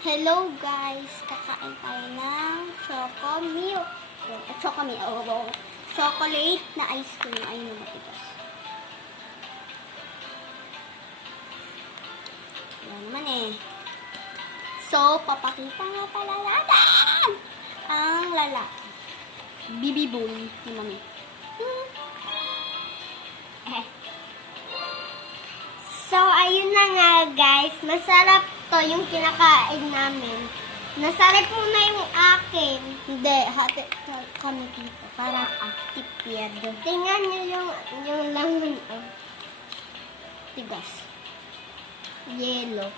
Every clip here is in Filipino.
Hello guys, kakain tayo ng choco milk. Choco milk, chocolate na ice cream. Ayun na matigas. Yan naman eh. So, papakita nga pala natin ang lalaki. Bibi boy ni mami. So, ayun na nga guys. Masarap to yung kinakain namin. Nasarap mo na yung akin. Hindi, hati kami dito. Para active. Tingnan nyo yung laman. Oh. Tigas. Yellow.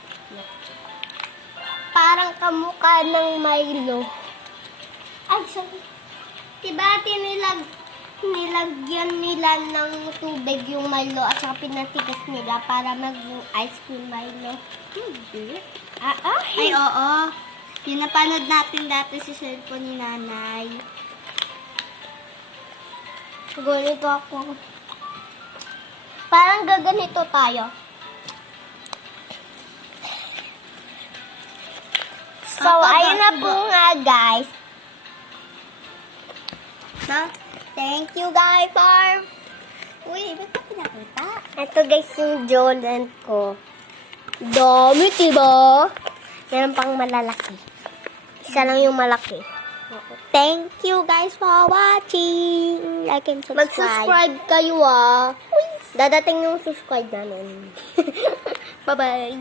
Parang kamukha ng Milo. Ay, sorry. Diba nilagyan nila ng tubig yung Milo at saka pinatigas nila para maging ice cream Milo. Hindi. Ay, oo. Yung napanood natin dati sa cellphone ni nanay. Ganito ako. Parang gaganito tayo. So, ayun na po nga, guys. Thank you, guys, for... Uy, ba't ka pinakita? Ito, guys, yung Jordan ko. Dami, diba? Yan pang malalaki. Isa lang yung malaki. Thank you, guys, for watching. Like and subscribe. Mag-subscribe kayo, ah. Dadating yung subscribe namin. Bye-bye.